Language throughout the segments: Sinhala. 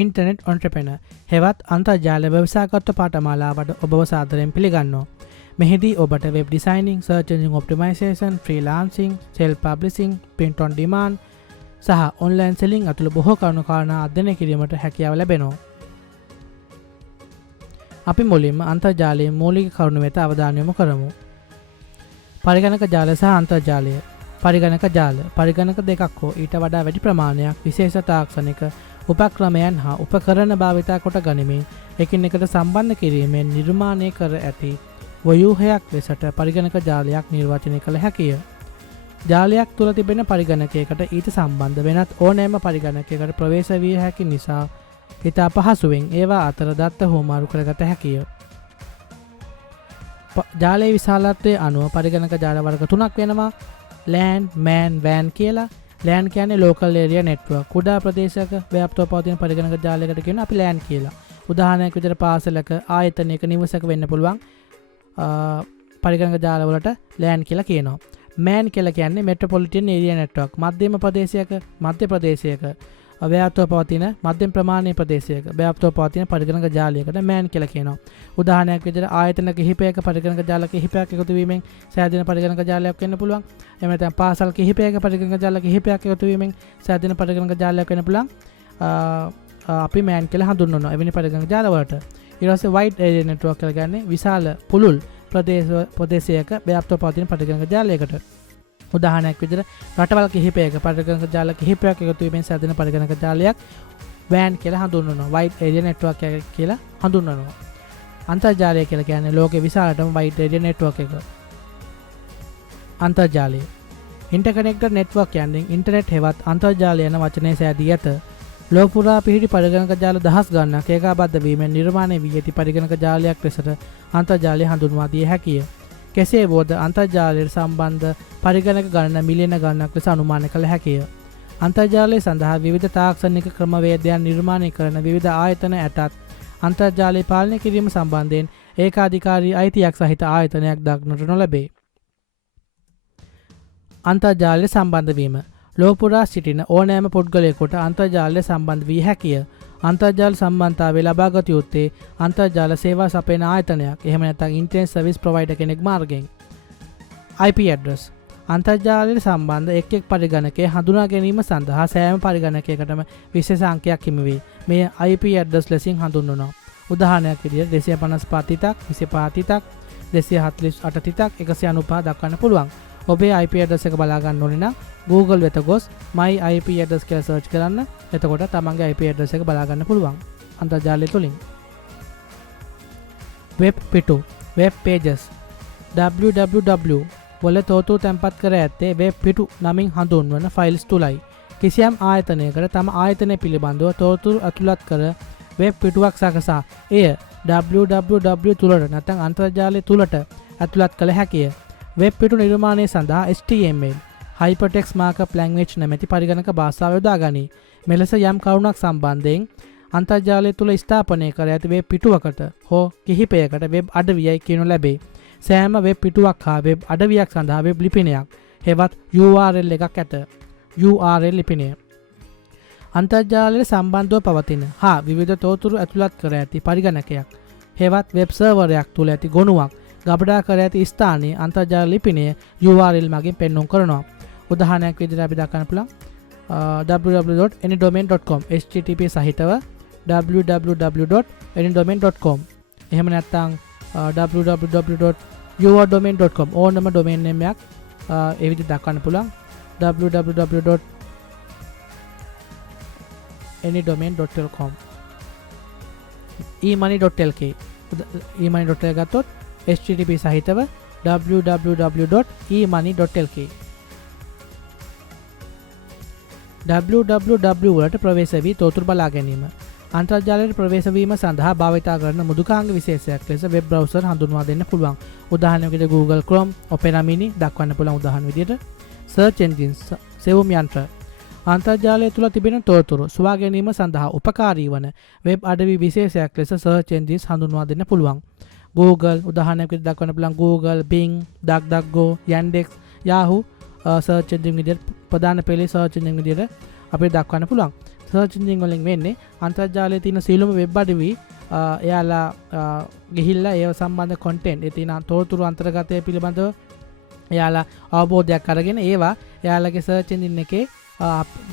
ඉන්ටර්නෙට් ඔන්ට්‍රප්‍රෙනර් හෙවත් අන්තර්ජාල ව්‍යවසායකත්ව පාඨමාලාවට ඔබව සාදරයෙන් පිළිගන්නවා. මෙහිදී ඔබට web designing, search engine optimisation, freelancing, self publishing, print on demand සහ ඔන්ලයින් සෙලින් අතුළු බොහෝ කරුණු කාරණා අධ්‍යයනය කිරීමට හැකියාව ලැබෙනවා. අපි මුලින්ම අන්තර්ජාලයේ මූලික කරුණු වෙත අවධානය යොමු කරමු. පරිගණක ජාල සහ අන්තර්ජාලය. පරිගණක ජාල පරිගණක දෙකක් හෝ ඊට වඩා වැඩි ප්‍රමාණයක් විශේෂ තාක්ෂණික උපක්‍රමයන් හා උපකරණ භාවිතා කොට ගනිමින් එකිනෙකට සම්බන්ධ කිරීමෙන් නිර්මාණය කර ඇති ව්‍යුහයක් ලෙසට පරිගණක ජාලයක් නිර්වචනය කළ හැකිය. ජාලයක් තුළ තිබෙන පරිගණකයකට ඊට සම්බන්ධ වෙනත් ඕනෑම පරිගණකයකට ප්‍රවේශ විය හැකි නිසා ඉතා පහසුවෙන් ඒවා අතර දත්ත හුවමාරු කරගත හැකිය. ජාලයේ විශාලත්වය අනුව පරිගණක ජාල වර්ග තුනක් වෙනවා. LAN, MAN, WAN කියලා. LAN කියන්නේ local area network. කුඩා ප්‍රදේශයක ව්‍යාප්තව පවතින පරිගණක ජාලයකට කියන අපි LAN කියලා. උදාහරණයක් විදිහට පාසලක, ආයතනයක, නිවසක වෙන්න පුළුවන් පරිගණක ජාල වලට LAN කියලා කියනවා. MAN කියලා කියන්නේ metropolitan area network. මධ්‍යම ප්‍රදේශයක ව්‍යාප්තව පවතින මධ්‍යම ප්‍රමාණයේ ප්‍රදේශයක ව්‍යාප්තව පවතින පරිගණක ජාලයකට MAN කියලා කියනවා. උදාහරණයක් විදිහට ආයතන කිහිපයක පරිගණක ජාල කිහිපයක් එකතු වීමෙන් සෑදෙන පරිගණක ජාලයක් වෙන්න පුළුවන්. එහෙම නැත්නම් පාසල් කිහිපයක පරිගණක ජාල කිහිපයක් එකතු වීමෙන් සෑදෙන පරිගණක ජාලයක් වෙන්න පුළුවන්. අපි MAN කියලා හඳුන්වනවා එවැනි පරිගණක ජාල වලට. ඊට පස්සේ wide area network කියලා කියන්නේ විශාල පුළුල් ප්‍රදේශයක ව්‍යාප්තව පවතින පරිගණක ජාලයකට. උදාහරණයක් විදිහට රටවල් කිහිපයක පරිගණක ජාල කිහිපයක් එකතු වීමෙන් සෑදෙන පරිගණක ජාලයක් WAN කියලා හඳුන්වනවා. wide area network කියලා හඳුන්වනවා. අන්තර්ජාලය කියලා කියන්නේ ලෝකේ විශාලතම wide area network එක. අන්තර්ජාලය interconnected network කියන්නේ ඉන්ටර්නෙට් හෙවත් අන්තර්ජාලය යන වචනේ සෑදී ඇත. ලෝක පුරා පිහිටි පරිගණක ජාල දහස් ගණනක් ඒකාබද්ධ වීමෙන් නිර්මාණය වී ඇති පරිගණක ජාලයක් ලෙසට අන්තර්ජාලය හඳුන්වා දිය හැකිය. කෙසේ වුවද අන්තර්ජාලයට සම්බන්ධ පරිගණක ගණන මිලියන ගණනක් ලෙස අනුමාන කළ හැකිය. අන්තර්ජාලය සඳහා විවිධ තාක්ෂණික ක්‍රමවේදයන් නිර්මාණය කරන විවිධ ආයතන ඇතත් අන්තර්ජාලය පාලනය කිරීම සම්බන්ධයෙන් ඒකාධිකාරී අයිතියක් සහිත ආයතනයක් දක්නට නොලැබේ. අන්තර්ජාලය සම්බන්ධ වීම ලෝක පුරා සිටින ඕනෑම පුද්ගලයෙකුට අන්තර්ජාලය සම්බන්ධ වී හැකිය. අන්තර්ජාල සම්බන්ධතාවය ලබාගත යුත්තේ අන්තර්ජාල සේවා සපයන ආයතනයක් එහෙම නැත්නම් ඉන්ටර්නෙට් සර්විස් ප්‍රොවයිඩර් කෙනෙක් මාර්ගයෙන්. IP address අන්තර්ජාලයට සම්බන්ධ එක් පරිගණකයේ හඳුනා ගැනීම සඳහා සෑම පරිගණකයකටම විශේෂ අංකයක් හිමි වේ. මේ IP address ලෙසින් හඳුන්වනවා. උදාහරණයක් විදිහට 255 තිතක්, 25 තිතක්, 248 තිතක්, 195 දක්වන්න පුළුවන්. ඔබේ IP address එක බලා ගන්න ඕනේ නම් Google වෙත ගොස් my IP address කියලා සර්ච් කරන්න. එතකොට තමන්ගේ IP address එක බලා ගන්න පුළුවන් අන්තර්ජාලය තුලින්. වෙබ් පිටු web pages www වල තොරතුරු තැන්පත් කර ඇත්තේ වෙබ් පිටු නමින් හඳුන්වන ෆයිල්ස් තුලයි. කිසියම් ආයතනයකට තම ආයතනය පිළිබඳව තොරතුරු ඇතුළත් කර වෙබ් පිටුවක් සකසා එය www තුලට නැත්නම් අන්තර්ජාලය තුලට ඇතුළත් කළ හැකිය. වෙබ් පිටු නිර්මාණය සඳහා HTML Hypertext Markup Language නැමැති පරිගණක භාෂාව යොදා ගනී. මෙලෙස යම් කරුණක් සම්බන්ධයෙන් අන්තර්ජාලය තුල ස්ථාපනය කර ඇති වෙබ් පිටුවකට හෝ කිහිපයකට වෙබ් අඩවියයි කියනු ලැබේ. සෑම වෙබ් පිටුවක් හා වෙබ් අඩවියක් සඳහා වෙබ් ලිපිනයක් හෙවත් URL එකක් ඇත. URL ලිපිනය අන්තර්ජාලයට සම්බන්ධව පවතින හා විවිධ තොරතුරු ඇතුළත් කර ඇති පරිගණකයක් හෙවත් වෙබ් සර්වරයක් තුල ඇති ගොනුවක් ගබඩා කර ඇති ස්ථානයේ අන්තර්ජාල ලිපිනය URL මගින් පෙන්වුම් කරනවා. උදාහරණයක් විදිහට අපි දක්වන්න පුළුවන් www.anydomain.com http සහිතව www.anydomain.com එහෙම නැත්නම් www.yourdomain.com ඕනම domain name එකක් ඒ විදිහට දක්වන්න පුළුවන් www.anydomain.com Emoney.LK Emoney.LK ගත්තොත් http සහිතව www.emoney.lk www වලට ප්‍රවේශ වී තොරතුරු බලා ගැනීම. අන්තර්ජාලයට ප්‍රවේශ වීම සඳහා භාවිතා කරන මෘදුකාංග විශේෂයක් ලෙස වෙබ් බ්‍රවුසර් හඳුන්වා දෙන්න පුළුවන්. උදාහරණයක් විදිහට Google Chrome, Opera Mini දක්වන්න පුළුවන් උදාහරණ විදිහට. search engines සෙවුම් යන්ත්‍ර අන්තර්ජාලය තුල තිබෙන තොරතුරු සොයා ගැනීම සඳහා උපකාරී වන වෙබ් අඩවි විශේෂයක් ලෙස search engines හඳුන්වා දෙන්න පුළුවන්. Google උදාහරණයක් විදිහට දක්වන්න පුළුවන් Google, Bing, DuckDuckGo, Yandex, Yahoo search engine විදිහට ප්‍රධාන පෙළේ search engine විදිහට අපිට දක්වන්න පුළුවන්. සර්ච් එන්ජින් වලින් වෙන්නේ අන්තර්ජාලයේ තියෙන සියලුම වෙබ් අඩවි එයාලා ගිහිල්ලා ඒව සම්බන්ධ කොන්ටෙන්ට් ඒ තියෙන තොරතුරු අන්තර්ගතය පිළිබඳව එයාලා අවබෝධයක් අරගෙන ඒවා එයාලගේ සර්ච් එන්ජින් එකේ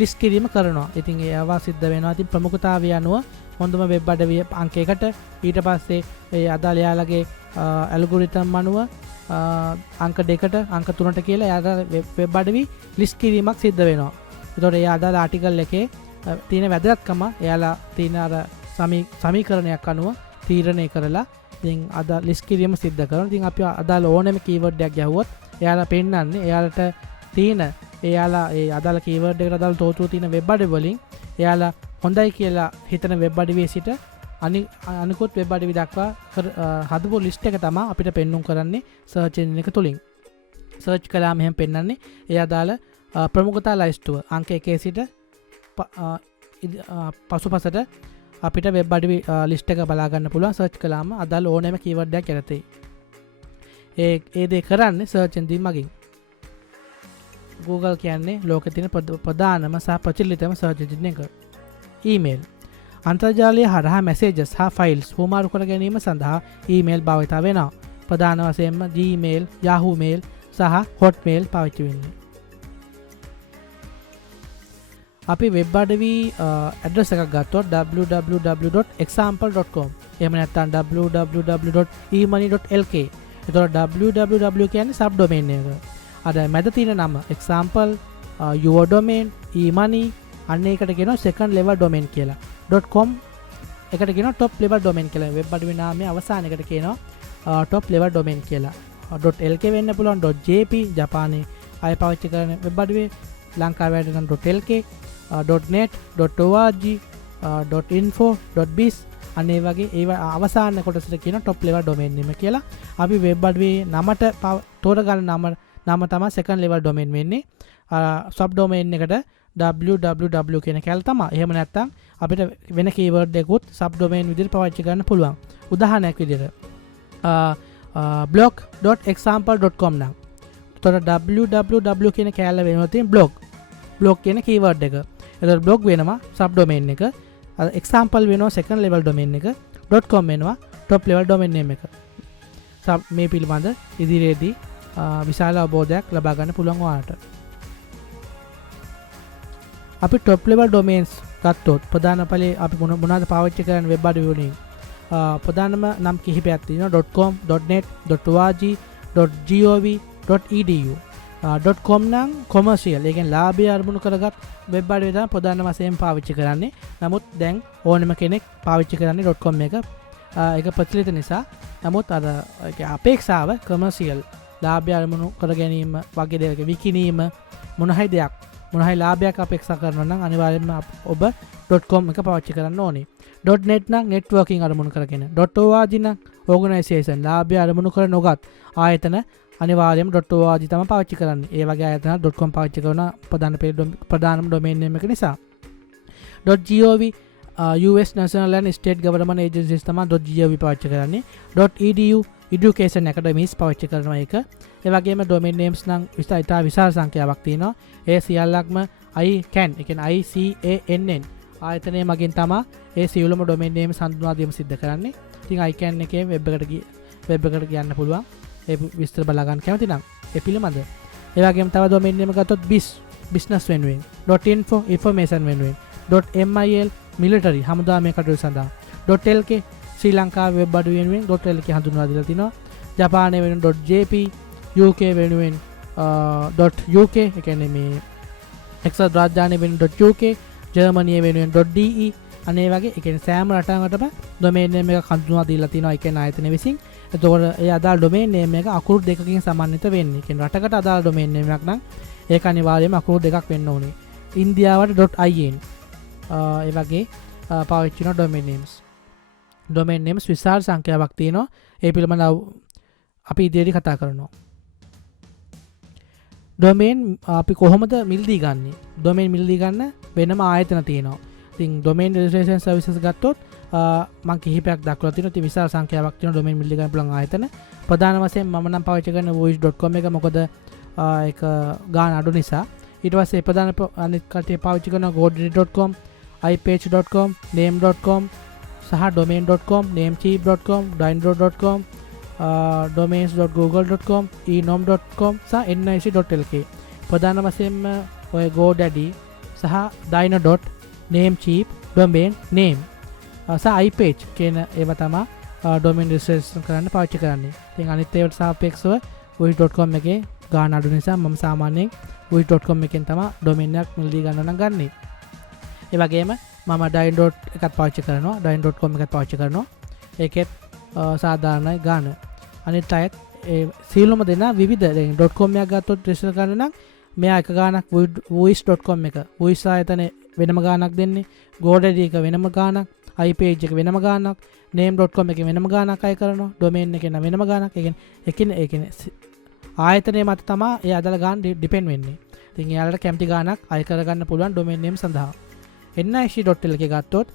ලිස්ට් කිරීම කරනවා. ඉතින් ඒවා සිද්ධ වෙනවා. ඉතින් ප්‍රමුඛතාවය අනුව හොඳම වෙබ් අඩවිය අංක 1ට ඊට පස්සේ ඒ අදාළ එයාලගේ ඇල්ගොරිතම් අනුව අංක 2ට අංක 3ට කියලා එයාලා වෙබ් අඩවි ලිස්ට් කිරීමක් සිද්ධ වෙනවා. ඒතකොට ඒ අදාළ ආටිකල් එකේ තියෙන වැදගත්කම එයාලා තියෙන අර සමීකරණයක් අනුව තීරණය කරලා ඉතින් අද ලිස්ට් කිරීම සිද්ධ කරනවා. ඉතින් අපි අදාළ ඕනෑම කීවර්ඩ් එකක් ගැහුවොත් එයාලා පෙන්නන්නේ එයාලට තියෙන එයාලා ඒ අදාළ කීවර්ඩ් එකට අදාළ තොරතුරු තියෙන වෙබ් අඩවි වලින් එයාලා හොඳයි කියලා හිතන වෙබ් අඩවියේ සිට අනිකුත් වෙබ් අඩවි දක්වා හදපු ලිස්ට් එක තමයි අපිට පෙන්වුම් කරන්නේ සර්ච් එන්ජින් එක තුලින්. සර්ච් කළාම එහෙම පෙන්වන්නේ ඒ අදාළ ප්‍රමුඛතා ලයිස්ට්ුව අංක 1 සිට පසුපසට අපිට වෙබ් අඩවි ලිස්ට් එක බලා ගන්න පුළුවන් සර්ච් කළාම අදාළ ඕනෑම කීවර්ඩ් එකක් යටතේ. ඒ දේ කරන්නේ සර්ච් එන්ජින් මගින්. Google කියන්නේ ලෝකේ තියෙන ප්‍රධානම සහ ප්‍රචලිතම සර්ච් එන්ජින් එක. ඊමේල් අන්තර්ජාලය හරහා මැසේජස් හා ෆයිල්ස් හුවමාරු කර ගැනීම සඳහා ඊමේල් භාවිත වෙනවා. ප්‍රධාන වශයෙන්ම Gmail, Yahoo Mail සහ Hotmail පාවිච්චි වෙන්නේ. අපි වෙබ් අඩවි ඇඩ්‍රස් එකක් ගත්තොත් www.example.com එහෙම නැත්නම් www.emoney.LK. එතකොට www කියන්නේ සබ් ඩොමේන් එක. අර මැද තියෙන නම example, your domain, emoney අන්න ඒකට කියනවා second level domain කියලා. .com එකට කියනවා top level domain කියලා. වෙබ් අඩවි නාමයේ අවසානයකට කියනවා top level domain කියලා. .lk වෙන්න පුළුවන් .jp ජපානයේ අය පාවිච්චි කරන වෙබ් අඩවි ලංකාවේ නම් .lk .net .org .info .biz අනේ වගේ ඒවා අවසාන කොටසට කියන top level domain name කියලා. අපි වෙබ් අඩවි නමට තෝරගන්න නම තමයි second level domain වෙන්නේ. sub domain එකට www කියන කැල තමයි. එහෙම නැත්නම් අපිට වෙන keyword එකකුත් sub domain විදිහට පාවිච්චි කරන්න පුළුවන්. උදාහරණයක් විදිහට blog.example.com නම්. එතකොට www කියන කැල වෙනවා තියෙන blog කියන keyword එක. එතකොට blog වෙනවා sub domain එක. example වෙනවා second level domain එක. .com වෙනවා top level domain name එක. මේ පිළිබඳ ඉදිරියේදී විශාල අවබෝධයක් ලබා ගන්න පුළුවන් ඔයාලට. අපි top level domains ගත්තොත් ප්‍රධාන ඵලයේ අපි මොනවද පාවිච්චි කරන්නේ වෙබ් අඩවි වලින්? ප්‍රධානම නම් කිහිපයක් තියෙනවා .com, .net, .org, .gov, .edu. .com නම් කොමර්ෂියල්, ඒ කියන්නේ ලාභය අරමුණු කරගත් වෙබ් අඩවි තමයි ප්‍රධාන වශයෙන් පාවිච්චි කරන්නේ. නමුත් දැන් ඕනම කෙනෙක් පාවිච්චි කරන්නේ .com එක. ඒක ප්‍රචලිත නිසා. නමුත් අර අපේක්ෂාව කොමර්ෂියල් ලාභය අරමුණු කර ගැනීම වගේ දේවල් විකිණීම මොනහයි දෙයක් මොනහයි ලාභයක් අපේක්ෂා කරනවා නම් අනිවාර්යයෙන්ම ඔබ .com එක පාවිච්චි කරන්න ඕනේ. .net නම් networking අරමුණු කරගෙන. .org නම් organization ලාභය අරමුණු කර නොගත් ආයතන අනිවාර්යයෙන්ම .org තමයි පාවිච්චි කරන්නේ. ඒ වගේ ආයතන .com පාවිච්චි කරන ප්‍රධානම domain name එක නිසා. .gov US National and State Government Agencies තමයි .gov පාවිච්චි කරන්නේ. .edu education academies පාවිච්චි කරනවා ඒක. ඒ වගේම domain names නම් විශාල සංඛ්‍යාවක් තියෙනවා. ඒ සියල්ලක්ම ICANN, ඒ කියන්නේ ICANN ආයතනයේ මගින් තමයි ඒ සියලුම domain names හඳුනා දීම සිද්ධ කරන්නේ. ඉතින් ICANN එකේ web එකට ගියන්න පුළුවන්. ඒ විස්තර බලා ගන්න කැමති නම් ඒ පිළිබඳ. ඒ වගේම තව domain name ගත්තොත් business වෙනුවෙන්, .info information වෙනුවෙන්, .mil military හමුදාමය කටයුතු සඳහා, .lk ශ්‍රී ලංකාවේ වෙබ් අඩවි වෙනුවෙන් .lk හඳුන්වා දීලා තිනවා. ජපානයේ වෙනුවෙන් .jp, UK වෙනුවෙන් .uk ඒ කියන්නේ මේ එක්සත් රාජධානිය වෙනුවෙන් .uk, ජර්මනිය වෙනුවෙන් .de අනේ වගේ ඒ කියන්නේ සෑම රටකටම domain name එකක් හඳුන්වා දීලා තිනවා ඒ කියන්නේ ආයතන විසින්. එතකොට ඒ අදාළ domain name එක අකුරු දෙකකින් සමන්විත වෙන්නේ. ඒ කියන්නේ රටකට අදාළ domain name එකක් නම් ඒක අනිවාර්යයෙන්ම අකුරු දෙකක් වෙන්න ඕනේ. ඉන්දියාවට .in ඒ වගේ පාවිච්චි කරන domain names විශාල සංඛ්‍යාවක් තියෙනවා. ඒ පිළිබඳව අපි ඉදිරියට කතා කරනවා. domain අපි කොහොමද මිලදී ගන්නෙ? domain මිලදී ගන්න වෙනම ආයතන තියෙනවා. ඉතින් domain registration services ගත්තොත් මම කිහිපයක් දක්වලා තියෙනවා. ඉතින් විශාල සංඛ්‍යාවක් තියෙන domain මිලදී ගන්න පුළුවන් ආයතන. ප්‍රධාන වශයෙන් මම නම් පාවිච්චි කරන voice.com එක මොකද ඒක ගාන අඩු නිසා. ඊට පස්සේ ප්‍රධාන අනිත් කට්ටිය පාවිච්චි කරන godaddy.com, ipage.com, name.com සහ domain.com, namecheap.com, download.com, domains.google.com, enom.com සහ nic.lk. ප්‍රධාන වශයෙන්ම ඔය GoDaddy සහ dyno. namecheap, domain name සහ ipage කියන ඒවා තමයි domain registration කරන්න පාවිච්චි කරන්නේ. ඉතින් අනිත් ඒවාට සාපේක්ෂව wish.com එකේ ගාණ අඩු නිසා මම සාමාන්‍යයෙන් wish.com එකෙන් තමයි domain එකක් මිලදී ගන්න නම් ගන්නෙ. ඒ වගේම මම dyno. එකත් පාවිච්චි කරනවා, dyno.com එකත් පාවිච්චි කරනවා. ඒකෙත් සාධාරණයි ගාණ. අනිත් අයත් ඒ සියලුම දෙනා විවිධ දැන් .com එකක් ගත්තොත් register කරන්න නම් මෙයා එක ගාණක් wish.com එක wish ආයතනේ වෙනම ගාණක් දෙන්නේ, GoDaddy එක වෙනම ගාණක්, iPage එක වෙනම ගාණක්, name.com එක වෙනම ගාණක් අය කරනවා, domain එකේ නම් වෙනම ගාණක්. ඒ කියන්නේ ආයතනයේ මත තමයි ඒ අදාළ ගාණ ඩිපෙන්ඩ් වෙන්නේ. ඉතින් එයාලට කැමති ගාණක් අය කරගන්න පුළුවන් domain name සඳහා. nic.lk ගත්තොත්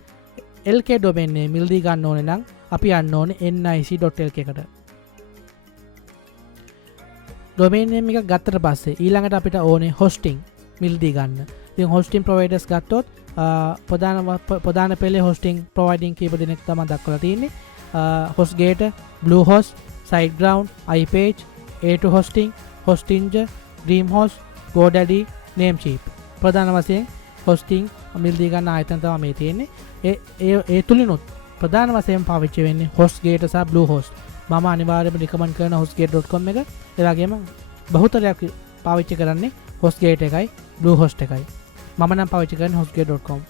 LK domain name මිලදී ගන්න ඕනේ නම් අපි යන්න ඕනේ nic.lk එකට. domain name එකක් ගත්තට පස්සේ ඊළඟට අපිට ඕනේ hosting මිලදී ගන්න. ඉතින් hosting providers ගත්තොත් ප්‍රධාන පෙළේ hosting providing කීප දෙනෙක් තමයි දක්වලා තියෙන්නේ. HostGator, Bluehost, SiteGround, iPage, A2 hosting, Hostinger, DreamHost, GoDaddy, Namecheap. ප්‍රධාන වශයෙන් hosting මිලදී ගන්න ආයතන තමයි මේ තියෙන්නේ. ඒ තුලිනුත් ප්‍රධාන වශයෙන් පාවිච්චි වෙන්නේ HostGator සහ Bluehost. මම අනිවාර්යයෙන්ම recommend කරන hostgate.com එක. ඒ වගේම බහුතරයක් පාවිච්චි කරන්නේ HostGate එකයි Bluehost එකයි. මම නම් පාවිච්චි කරන්නේ hostgate.com.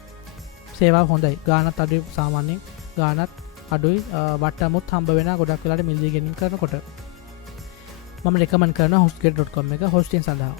සේවාව හොඳයි. ගාණත් අඩුයි, සාමාන්‍යයෙන් ගාණත් අඩුයි, වට්ටමුත් හම්බ වෙනවා ගොඩක් වෙලාට මිලදී ගැනීම කරනකොට. මම recommend කරනවා hostgate.com එක hosting සඳහා.